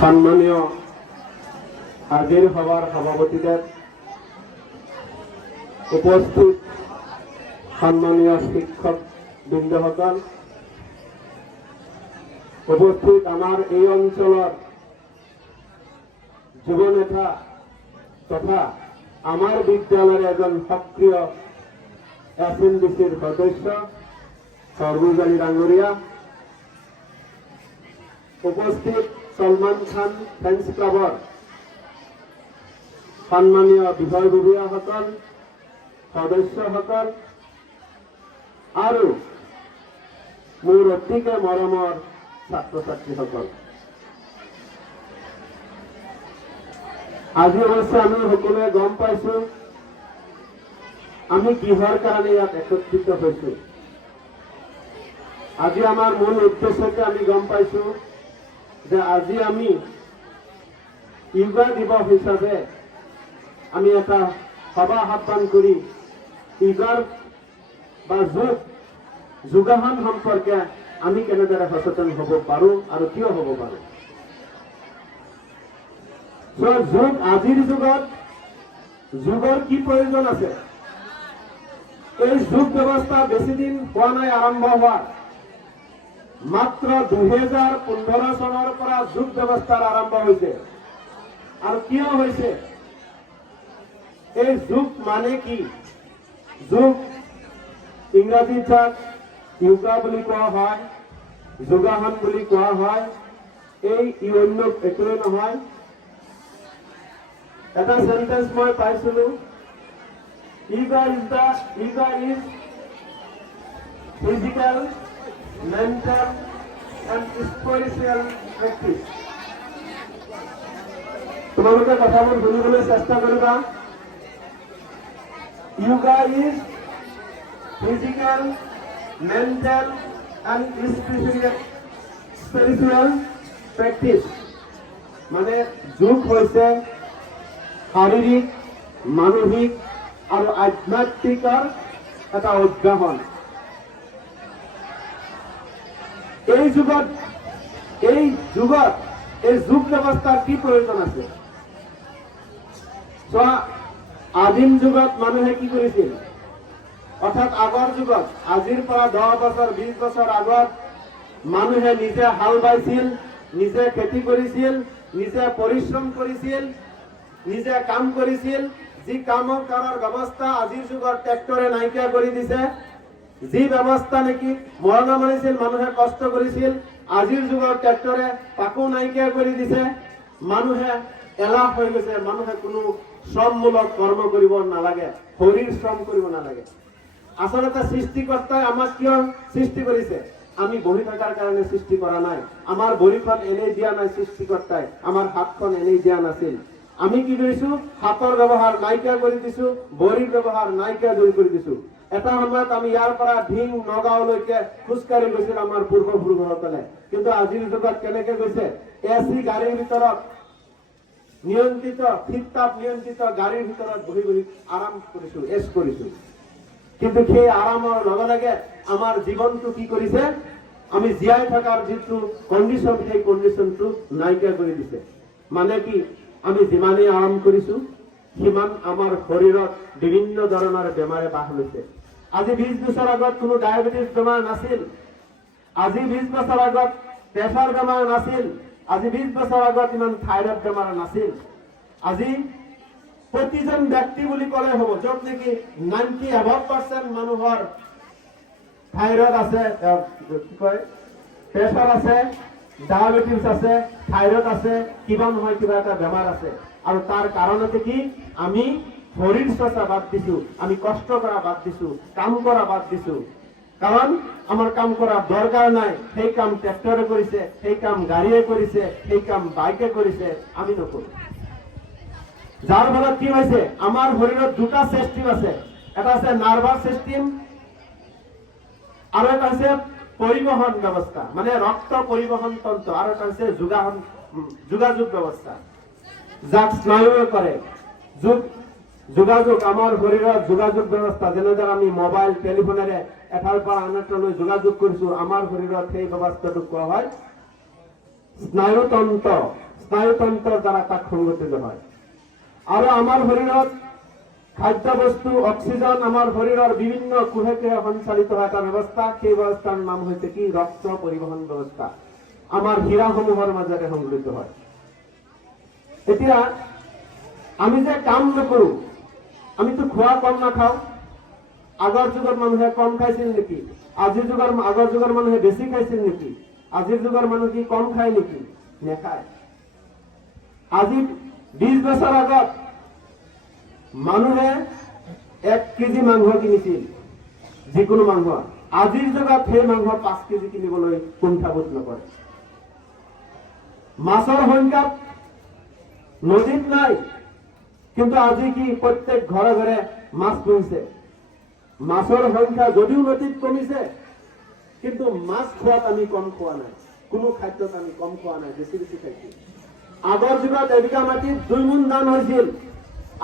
সম্মানীয় আজিৰ সভাৰ সভাপতিদেৱ, উপস্থিত সম্মানীয় শিক্ষক বৃন্দসকল, উপস্থিত আমাৰ এই অঞ্চলৰ যুৱ নেতা তথা আমাৰ বিদ্যালয়ৰ এজন সক্ৰিয় SNDCৰ সদস্য সৰবুজ আলী ডাঙৰীয়া, উপস্থিত সলমান খান ফেন্স ক্লাবৰ সম্মানীয় বিষয়ববীয়াসকল, সদস্যসকল আৰু মোৰ অতিকে মৰমৰ ছাত্ৰ ছাত্ৰীসকল, আজি অৱশ্যে আমি সকলোৱে গম পাইছো আমি কিহৰ কাৰণে ইয়াত একত্ৰিত হৈছো। আজি আমাৰ মূল উদ্দেশ্যকে আমি গম পাইছো যে আজি আমি যোগা দিৱস হিচাপে আমি এটা সভা আহ্বান কৰি যোগাৰ বা যোগাসন সম্পৰ্কে আমি কেনেদৰে সচেতন হ'ব পাৰো আৰু কিয় হ'ব পাৰো। যোগ আজিৰ যুগত যোগৰ কি প্ৰয়োজন আছে। এই যোগ ব্যৱস্থা বেছি দিন হোৱা নাই আৰম্ভ হোৱা, মাত্ৰ 2015 চনৰ পৰা যোগ ব্যৱস্থাৰ আৰম্ভ হৈছে। আৰু কিয় হৈছে, এই যোগ মানে কি? যোগ ইংৰাজীত যোগা বুলি কোৱা হয়, যোগাসন বুলি কোৱা হয়। এই অন্য একোৱে নহয়। এটা সেন্টেন্স মই পাইছিলো, yoga is physical, mental and spiritual practice. তোমালোকে কথাবোৰ শুনিবলৈ চেষ্টা কৰিবা। Yoga is physical, mental and spiritual practice. মানে যোগ হৈছে শাৰীৰিক, মানসিক আৰু আধ্যাত্মিকৰ এটা অধ্যয়ন। এই যুগত এই যোগ ব্যৱস্থাৰ কি প্ৰয়োজন আছে? আদিম যুগত মানুহে কি কৰিছিল, অৰ্থাৎ আগৰ যুগত, আজিৰ পৰা 10 বছৰ 20 বছৰ আগত মানুহে নিজে হাল বাইছিল, নিজে খেতি কৰিছিল, নিজে পৰিশ্ৰম কৰিছিল, নিজে কাম কৰিছিল। যি কামৰ কৰাৰ ব্যৱস্থা আজিৰ যুগত ট্ৰেক্টৰে নাইকিয়া কৰি দিছে। যি ব্যৱস্থা নেকি মৰণা মাৰিছিল, মানুহে কষ্ট কৰিছিল, আজিৰ যুগৰ ট্ৰেক্টৰে তাকো নাইকিয়া কৰি দিছে। মানুহে এলাহ হৈ গৈছে, মানুহে কোনো শ্ৰমমূলক কৰ্ম কৰিব নালাগে, শৰীৰ শ্ৰম কৰিব নালাগে। আচলতে সৃষ্টিকৰ্তাই আমাক কিয় সৃষ্টি কৰিছে? আমি বহি থকাৰ কাৰণে সৃষ্টি কৰা নাই। আমাৰ ভৰিখন এনেই দিয়া নাই সৃষ্টিকৰ্তাই, আমাৰ হাতখন এনেই দিয়া নাছিল। আমি কি কৰিছো, হাতৰ ব্যৱহাৰ নাইকিয়া কৰি দিছো, ভৰিৰ ব্যৱহাৰ নাইকিয়া কৰি দিছো। এটা সময়ত আমি ইয়াৰ পৰা ঢিং নগাঁওলৈকে খোজকাঢ়ি গৈছিল আমাৰ পূৰ্বপুৰুষসকলে, কিন্তু আজিৰ যুগত কেনেকে গৈছে? AC গাড়ীৰ ভিতৰত নিয়ন্ত্ৰিত, শীততাপ নিয়ন্ত্ৰিত গাড়ীৰ ভিতৰত বহি বহি আৰাম কৰিছো, এছ কৰিছো। কিন্তু সেই আৰামৰ লগে লগে আমাৰ জীৱনটো কি কৰিছে, আমি জীয়াই থকাৰ যিটো কণ্ডিশ্যন, সেই কণ্ডিশ্যনটো নাইকিয়া কৰি দিছে। মানে কি, আমি যিমানেই আৰাম কৰিছো সিমান আমাৰ শৰীৰত বিভিন্ন ধৰণৰ বেমাৰে বাস লৈছে। আজি 20 বছৰ আগত কোনো ডায়েবেটিছ বেমাৰ নাছিল, আজি 20 বছৰ আগত প্ৰেছাৰ বেমাৰ নাছিল, আজি 20 বছৰ আগত ইমান থাইৰয়ড বেমাৰ নাছিল। আজি প্ৰতিজন ব্যক্তি বুলি ক'লে হ'ব, য'ত নেকি 90% মানুহৰ থাইৰয়ড আছে, কি কয়, প্ৰেছাৰ আছে, ডায়েবেটিছ আছে, থাইৰয়ড আছে, কিবা নহয় কিবা এটা বেমাৰ আছে। আৰু তাৰ কাৰণতে কি, আমি শৰীৰ চৰ্চা বাদ দিছো, আমি কষ্ট কৰা বাদ দিছো, কাম কৰা বাদ দিছো। কাৰণ আমাৰ কাম কৰা দৰকাৰ নাই। সেই কাম ট্ৰেক্টৰে কৰিছে, সেই কাম গাড়ীয়ে কৰিছে, সেই কাম বাইকে কৰিছে, আমি নকৰো। যাৰ ফলত কি হৈছে, আমাৰ শৰীৰত দুটা চিষ্টেম আছে। এটা আছে নাৰ্ভাছ চিষ্টেম আৰু এটা আছে পৰিবহন ব্যৱস্থা, মানে ৰক্ত পৰিবহন তন্ত্ৰ, আৰু এটা আছে যোগাযোগ ব্যৱস্থা, যাক স্নায়ুৱে কৰে। যোগাযোগ, আমাৰ শৰীৰত যোগাযোগ ব্যৱস্থা, যেনেদৰে আমি মোবাইল টেলিফোনেৰে এঠাইৰ পৰা আন এঠাইলৈ যোগাযোগ কৰিছো, আমাৰ শৰীৰত সেই ব্যৱস্থাটোক কোৱা হয় স্নায়ুতন্ত্ৰ। স্নায়ুতন্ত্ৰৰ দ্বাৰা তাক সংগঠিত হয়। আৰু আমাৰ শৰীৰত খাদ্য বস্তু অক্সিজেন আমাৰ শৰীৰৰ বিভিন্ন কোষে কোষে সঞ্চালিত হোৱা এটা ব্যৱস্থা, সেই ব্যৱস্থাৰ নাম হৈছে কি? ৰক্ত পৰিবহন ব্যৱস্থা। আমাৰ হীৰাসমূহৰ মাজেৰে সংগঠিত হয়। এতিয়া আমি যে কাম নকৰো, আমিতো খোৱা কম নাখাওঁ। আগৰ যুগৰ মানুহে কম খাইছিল নেকি? আগৰ যুগৰ মানুহে বেছি খাইছিল নেকি? আজিৰ যুগৰ মানুহ কি কম খায় নেকি? নেখায়। আজি 20 বছৰ আগত মানুহে 1 কেজি মাংস কিনিছিল, যিকোনো মাংস। আজিৰ যুগত সেই মাংস 5 কেজি কিনিবলৈ কুণ্ঠাবোধ নকৰে। মাছৰ সংখ্যা নদীত নাই, কিন্তু আজি কি প্ৰত্যেক ঘৰে ঘৰে মাছ পুহিছে। মাছৰ সংখ্যা যদিও নদীত কমিছে, কিন্তু মাছ খোৱাত আমি কম খোৱা নাই। কোনো খাদ্যত আমি কম খোৱা নাই, বেছি বেছি খাইছো। আগৰ যুগত এবিঘা মাটিত 2 মোন ধান হৈছিল,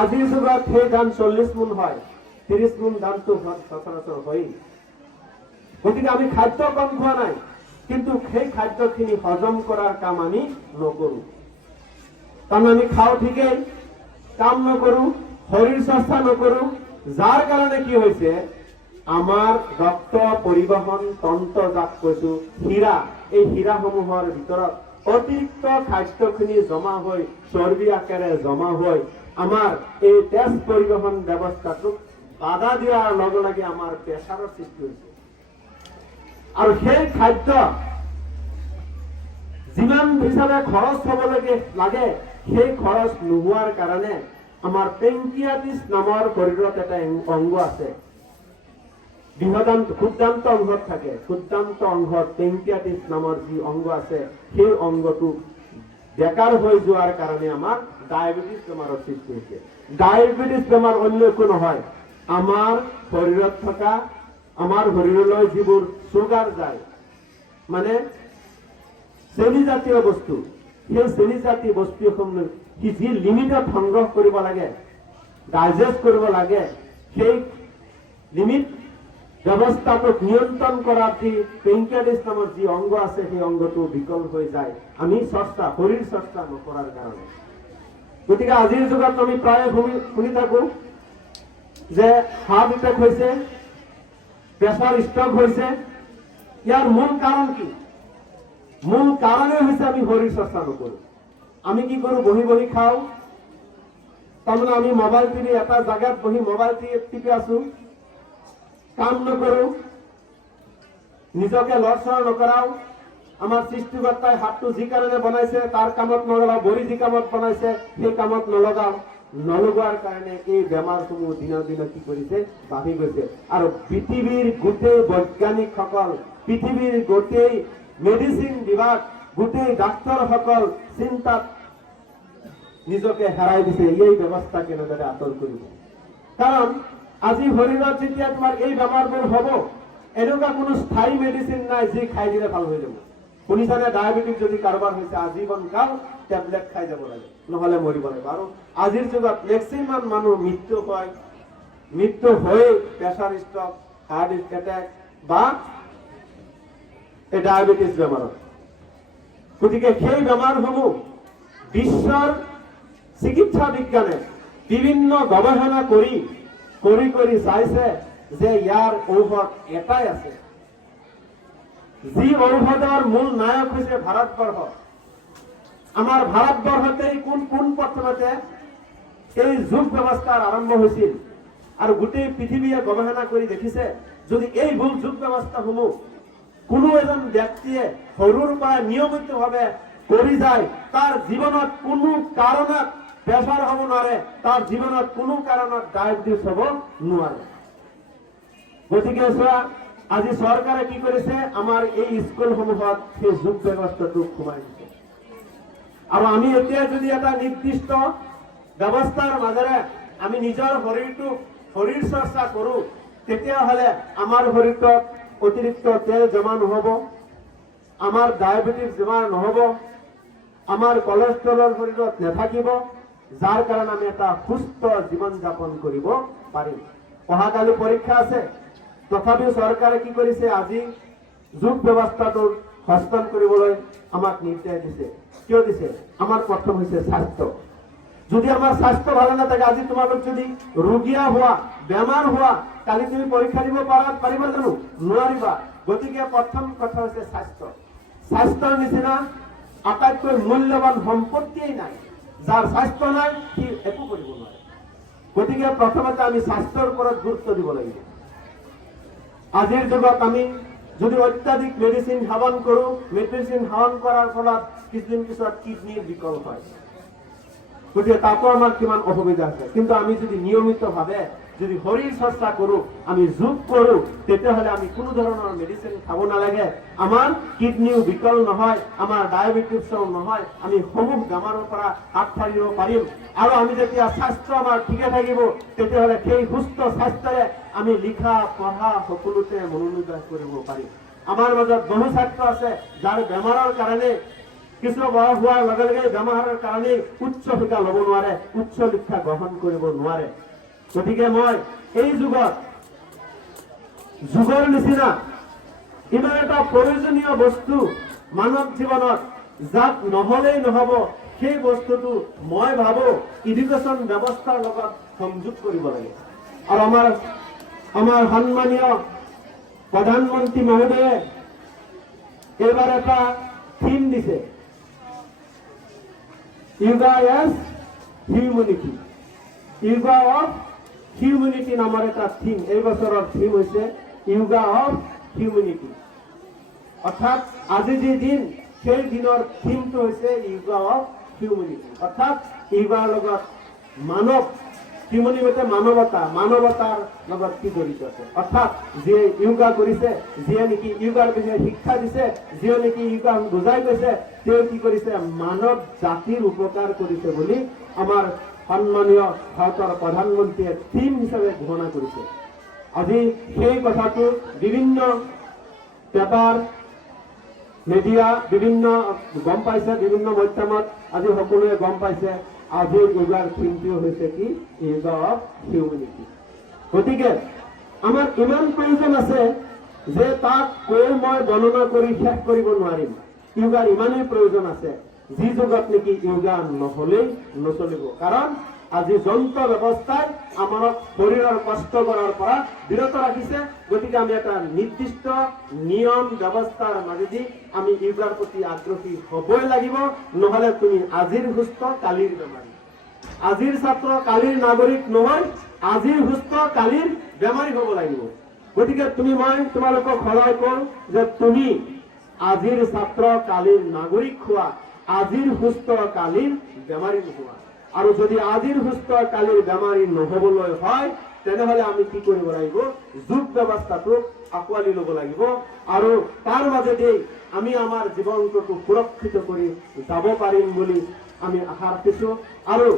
আজিৰ যুগত সেই ধান 40 মোন হয়। 30 মোন ধানটো সচৰাচৰ হয়। গতিকে আমি খাদ্য কম খোৱা নাই, কিন্তু সেই খাদ্যখিনি হজম কৰাৰ কাম আমি নকৰো। কাৰণ আমি খাওঁ ঠিকেই, কাম নকৰো, শৰীৰ চৰ্চা নকৰো। যাৰ কাৰণে কি হৈছে, আমাৰ ৰক্ত পৰিবহন তন্ত্ৰ, যাক কৈছো হীৰা, এই হীৰাসমূহৰ ভিতৰত অতিৰিক্ত খাদ্যখিনি জমা হৈ চৰ্বি আকাৰে জমা হৈ আমাৰ এই তেজ পৰিবহন ব্যৱস্থাটোক বাধা দিয়াৰ লগে লগে আমাৰ প্ৰেছাৰৰ সৃষ্টি হৈছে। আৰু সেই খাদ্য যিমান হিচাপে খৰচ হব লাগে, সেই খৰচ নোহোৱাৰ কাৰণে আমাৰ পেংকিয়াটিছ নামৰ শৰীৰত এটা অংগ আছে। ক্ষুদ্ৰান্ত অংশত থাকে। ক্ষুদ্ৰান্ত অংশত পেংকিয়াটিছ নামৰ যি অংগ আছে, সেই অংগটো বেকাৰ হৈ যোৱাৰ কাৰণে আমাৰ ডায়েবেটিছ বেমাৰৰ সৃষ্টি হৈছে। ডায়েবেটিছ বেমাৰ অন্য একো নহয়, আমাৰ শৰীৰত থকা, আমাৰ শৰীৰলৈ যিবোৰ চুগাৰ যায়, মানে চেনি জাতীয় বস্তু, সেই চেনি জাতীয় বস্তুসমূহ যি লিমিটত সংগ্ৰহ কৰিব লাগে, ডাইজেষ্ট কৰিব লাগে, সেই লিমিট ব্যৱস্থাটোক নিয়ন্ত্ৰণ কৰাৰ যি পেংকিয়াটিছ নামৰ যি অংগ আছে, সেই অংগটো বিকল হৈ যায় আমি শৰীৰ চৰ্চা নকৰাৰ কাৰণে। গতিকে আজিৰ যুগত আমি প্ৰায় শুনি থাকো যে হাৰ্ট এটেক হৈছে, প্ৰেছাৰ ষ্ট্ৰক হৈছে। ইয়াৰ মূল কাৰণ কি? মূল কাৰণেই হৈছে আমি শৰীৰ চৰ্চা নকৰো। আমি কি কৰো? বহি বহি খাওঁ। তাৰমানে আমি মোবাইল টিপি এটা জাগাত বহি মোবাইল টিপি আছো, কাম নকৰো, নিজকে লৰচৰ নকৰাও। আমাৰ সৃষ্টিকৰ্তাই হাতটো যি কাৰণে বনাইছে তাৰ কামত নলগাও, ভৰি যি কামত বনাইছে সেই কামত নলগোৱাৰ কাৰণে এই বেমাৰসমূহ দিনক দিনে কি কৰিছে? বাঢ়ি গৈছে। আৰু পৃথিৱীৰ গোটেই বৈজ্ঞানিকসকল, পৃথিৱীৰ গোটেই মেডিচিন বিভাগ, গোটেই ডাক্তৰসকল চিন্তাত নিজকে হেৰাই দিছে এই ব্যৱস্থা কেনেদৰে আঁতৰ কৰিব। কাৰণ আজি শৰীৰত যেতিয়া তোমাৰ এই বেমাৰবোৰ হ'ব, এনেকুৱা কোনো স্থায়ী মেডিচিন নাই যি খাই দিলে ভাল হৈ যাব। শুনিছানে? ডায়েবেটিছ যদি কাৰোবাৰ হৈছে, আজীৱন কাল টেবলেট খাই যাব লাগে, নহলে মৰিব লাগিব। আৰু আজিৰ যুগত মেক্সিমাম মানুহ মৃত্যু হৈ প্ৰেছাৰ ষ্ট্ৰক, হাৰ্ট এটেক বা এই ডায়েবেটিছ বেমাৰত। গতিকে সেই বেমাৰসমূহ বিশ্বৰ চিকিৎসা বিজ্ঞানে বিভিন্ন গৱেষণা কৰি চাইছে যে ইয়াৰ ঔষধ এটাই আছে, যি ঔষধৰ মূল নায়ক হৈছে ভাৰতবৰ্ষ। আমাৰ ভাৰতবৰ্ষতেই কোন প্ৰথমতে এই যোগ ব্যৱস্থাৰ আৰম্ভ হৈছিল। আৰু গোটেই পৃথিৱীয়ে গৱেষণা কৰি দেখিছে, যদি এই যোগ ব্যৱস্থাসমূহ কোনো এজন ব্যক্তিয়ে সৰুৰ পৰা নিয়মিতভাৱে কৰি যায়, তাৰ জীৱনত কোনো কাৰণত প্ৰেছাৰ হ'ব নোৱাৰে, তাৰ জীৱনত কোনো কাৰণত ডায়েবেটিছ হ'ব নোৱাৰে। গতিকে চোৱা, আজি চৰকাৰে কি কৰিছে? আমাৰ এই স্কুলসমূহত সেই যোগ ব্যৱস্থাটো সোমাই দিছে। আৰু আমি এতিয়া যদি এটা নিৰ্দিষ্ট ব্যৱস্থাৰ মাজেৰে আমি নিজৰ শৰীৰ চৰ্চা কৰো, তেতিয়াহ'লে আমাৰ শৰীৰত অতিৰিক্ত তেল জমা নহ'ব, আমাৰ ডায়েবেটিছ বেমাৰ নহ'ব, আমাৰ কলেষ্ট্ৰলৰ শৰীৰত নাথাকিব, যাৰ কাৰণে আমি এটা সুস্থ জীৱন যাপন কৰিব পাৰিম। অহাকালি পৰীক্ষা আছে, তথাপিও চৰকাৰে কি কৰিছে? আজি যোগ ব্যৱস্থাটোৰ হস্তান্তৰ কৰিবলৈ আমাক নিৰ্দেশ দিছে। কিয় দিছে? আমাৰ প্ৰথম হৈছে স্বাস্থ্য। যদি আমাৰ স্বাস্থ্য ভালে নাথাকে, আজি তোমালোক যদি ৰোগীয়া হোৱা, বেমাৰ হোৱা, কালি তুমি পৰীক্ষা দিব পাৰিবা জানো? নোৱাৰিবা। গতিকে প্ৰথম কথা হৈছে স্বাস্থ্য। স্বাস্থ্যৰ নিচিনা আটাইতকৈ মূল্যৱান সম্পত্তিয়েই নাই। যাৰ স্বাস্থ্য নাই সি একো কৰিব নোৱাৰে। গতিকে প্ৰথমতে আমি স্বাস্থ্যৰ ওপৰত গুৰুত্ব দিব লাগিব। আজিৰ যুগত আমি যদি অত্যাধিক মেডিচিন সেৱন কৰোঁ, মেডিচিন সেৱন কৰাৰ ফলত কিছুদিন পিছত কিডনিৰ বিকল হয়। গতিকে তাতো আমাৰ কিমান অসুবিধা আছে। কিন্তু আমি যদি নিয়মিতভাৱে যদি শৰীৰ চৰ্চা কৰোঁ, আমি যোগ কৰোঁ, তেতিয়াহ'লে আমি কোনো ধৰণৰ মেডিচিন খাব নালাগে। আমাৰ কিডনিও বিকল নহয়, আমাৰ ডায়েবেটিছও নহয়, আমি সমূহ বেমাৰৰ পৰা হাত সাৰিব পাৰিম। আৰু আমি যেতিয়া স্বাস্থ্য আমাৰ ঠিকে থাকিব, তেতিয়াহ'লে সেই সুস্থ স্বাস্থ্যৰে আমি লিখা পঢ়া সকলোতে মনোনিৱেশ কৰিব পাৰিম। আমাৰ মাজত বহু ছাত্ৰ আছে যাৰ বেমাৰৰ কাৰণে কিছু বয়স হোৱাৰ লগে লগে বেমাৰৰ কাৰণে উচ্চ শিক্ষা ল'ব নোৱাৰে, উচ্চ শিক্ষা গ্ৰহণ কৰিব নোৱাৰে। গতিকে মই এই যুগৰ নিচিনা ইমান এটা প্ৰয়োজনীয় বস্তু মানৱ জীৱনত যাক নহলেই নহব, সেই বস্তুটো মই ভাবো এডুকেশ্যন ব্যৱস্থাৰ লগত সংযোগ কৰিব লাগে। আৰু আমাৰ সন্মানীয় প্ৰধানমন্ত্ৰী মহোদয়ে এইবাৰ এটা থিম দিছে, yoga as humanity. Yoga of humanity নামৰ এটা থিম। এই বছৰৰ থিম হৈছে ইয়োগা অফ হিউমেনিটি। অৰ্থাৎ আজি যি দিন, সেই দিনৰ থিমটো হৈছে ইয়োগা অফ হিউমেনিটি। অৰ্থাৎ ইয়োগাৰ লগত হিউমেনিটি মানৱতাৰ লগত কি জড়িত আছে। অৰ্থাৎ যিয়ে ইয়োগা কৰিছে, যিয়ে নেকি ইয়োগাৰ বিষয়ে শিক্ষা দিছে, যিয়ে নেকি ইয়োগা বুজাই গৈছে, তেওঁ কি কৰিছে? মানৱ জাতিৰ উপকাৰ কৰিছে বুলি আমাৰ সন্মানীয় ভাৰতৰ প্ৰধানমন্ত্ৰীয়ে থিম হিচাপে ঘোষণা কৰিছে। আজি সেই কথাটো বিভিন্ন পেপাৰ মিডিয়া বিভিন্ন গম পাইছে, বিভিন্ন মাধ্যমত আজি সকলোৱে গম পাইছে। আজিৰ ইয়োগাৰ থিমটো হৈছে কি? Yoga of humanity. গতিকে আমাৰ ইমান প্ৰয়োজন আছে যে তাক কৈ মই বৰ্ণনা কৰি শেষ কৰিব নোৱাৰিম। ইয়োগাৰ ইমানেই প্ৰয়োজন আছে, যি যুগত নেকি ইয়োগা নহলেই নচলিব। কাৰণ আজি যন্ত্ৰ ব্যৱস্থাই আমাক শৰীৰৰ কষ্ট কৰাৰ পৰা বিৰত ৰাখিছে। গতিকে আমি এটা নিৰ্দিষ্ট নিয়ম ব্যৱস্থাৰ মাজেদি আমি ইয়োগাৰ প্ৰতি আগ্ৰহী হবই লাগিব। নহলে তুমি আজিৰ সুস্থ কালিৰ বেমাৰী, আজিৰ ছাত্ৰ কালিৰ নাগৰিক নহয়, আজিৰ সুস্থ কালিৰ বেমাৰী হব লাগিব। গতিকে মই তোমালোকক সদায় কওঁ যে তুমি আজিৰ ছাত্ৰ কালিৰ নাগৰিক হোৱা, আজিৰ সুস্থ কালিৰ বেমাৰী নোহোৱা। আৰু যদি আজিৰ সুস্থ কালিৰ বেমাৰী নহবলৈ হয়, তেনেহলে আমি কি কৰিব লাগিব? যোগ ব্যৱস্থাটোক আঁকোৱালি ল'ব লাগিব। আৰু তাৰ মাজেদি আমি আমাৰ জীৱনটো সুৰক্ষিত কৰি যাব পাৰিম বুলি আমি আশা ৰাখিছো। আৰু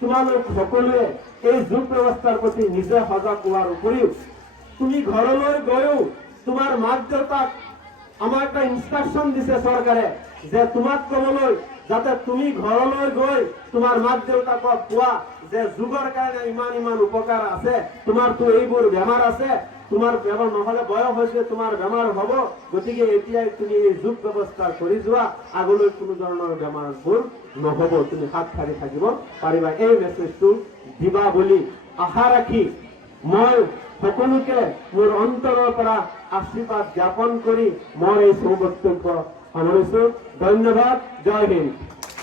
তোমালোক সকলোৱে এই যোগ ব্যৱস্থাৰ প্ৰতি নিজে সজাগ হোৱাৰ উপৰিও তুমি ঘৰলৈ গৈও তোমাৰ মাক দেউতাক, আমাৰ এটা ইনষ্ট্ৰাকশ্যন দিছে চৰকাৰে যে তোমাক ক'বলৈ, যাতে তুমি ঘৰলৈ গৈ তোমাৰ মাক দেউতাকক কোৱা যে যোগৰ কাৰণে ইমান উপকাৰ আছে, তোমাৰতো এইবোৰ বেমাৰ আছে, তোমাৰ বেমাৰ নহলে বয়স হৈছে, তোমাৰ বেমাৰ হব। গতিকে এতিয়াই তুমি এই যোগ ব্যৱস্থা কৰি যোৱা, আগলৈ কোনো ধৰণৰ বেমাৰবোৰ নহব, তুমি হাত সাৰি থাকিব পাৰিবা। এই মেছেজটো দিবা বুলি আশা ৰাখি মই সকলোকে মোৰ অন্তৰৰ পৰা আশীৰ্বাদ জ্ঞাপন কৰি মই এই বক্তব্য সামৰিছো। ধন্যবাদ। জয় হিন্দ।